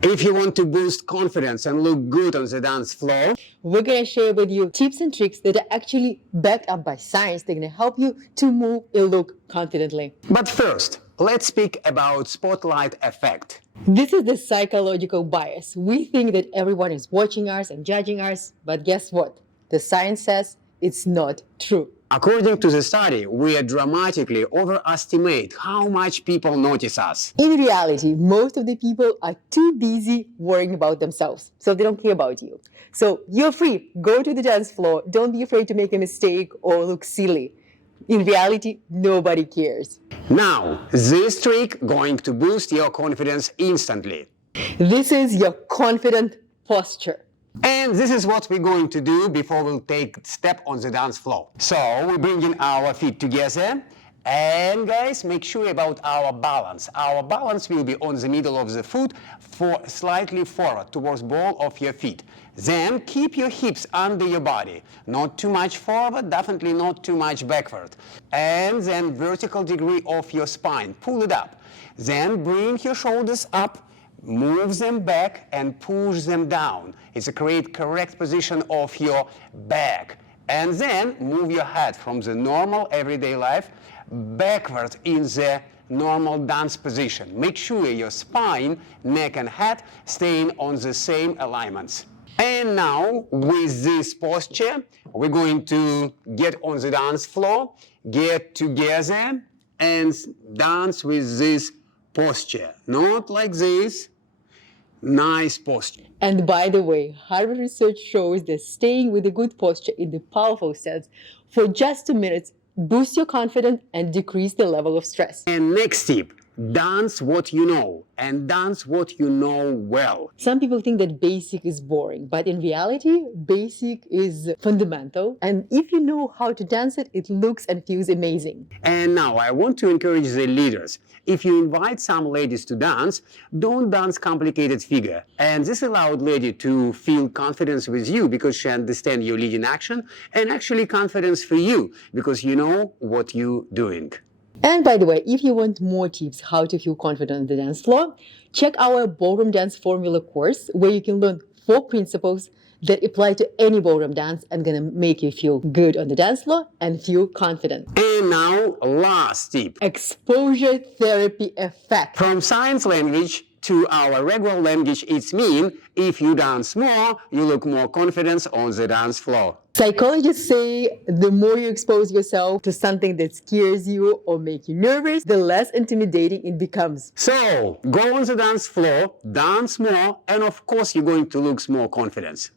If you want to boost confidence and look good on the dance floor, we're going to share with you tips and tricks that are actually backed up by science. They're going to help you to move and look confidently. But first, let's speak about spotlight effect. This is the psychological bias. We think that everyone is watching us and judging us, but guess what? The science says it's not true. According to the study, we dramatically overestimate how much people notice us. In reality, most of the people are too busy worrying about themselves, so they don't care about you. So you're free. Go to the dance floor. Don't be afraid to make a mistake or look silly. In reality, nobody cares. Now, this trick going to boost your confidence instantly. This is your confident posture. And this is what we're going to do before we'll take step on the dance floor. So we're bringing our feet together. And guys, make sure about our balance. Our balance will be on the middle of the foot, for slightly forward towards ball of your feet. Then keep your hips under your body. Not too much forward, definitely not too much backward. And then vertical degree of your spine. Pull it up. Then bring your shoulders up. Move them back and push them down. It's a correct position of your back. And then move your head from the normal everyday life backward in the normal dance position. Make sure your spine, neck and head staying on the same alignments. And now with this posture, we're going to get on the dance floor, get together and dance with this posture, not like this. Nice posture. And by the way, Harvard research shows that staying with a good posture in the powerful stance for just 2 minutes boosts your confidence and decrease the level of stress. And next tip, dance what you know and dance what you know well. Some people think that basic is boring, but in reality, basic is fundamental. And if you know how to dance it, it looks and feels amazing. And now I want to encourage the leaders. If you invite some ladies to dance, don't dance complicated figure. And this allowed lady to feel confidence with you because she understands your leading action, and actually confidence for you because you know what you're doing. And by the way, if you want more tips how to feel confident on the dance floor, check our Ballroom Dance Formula course, where you can learn 4 principles that apply to any ballroom dance and gonna make you feel good on the dance floor and feel confident. And now, last tip. Exposure therapy effect. From science language to our regular language, it's mean if you dance more, you look more confident on the dance floor. Psychologists say the more you expose yourself to something that scares you or make you nervous, the less intimidating it becomes. So, go on the dance floor, dance more, and of course you're going to look more confident.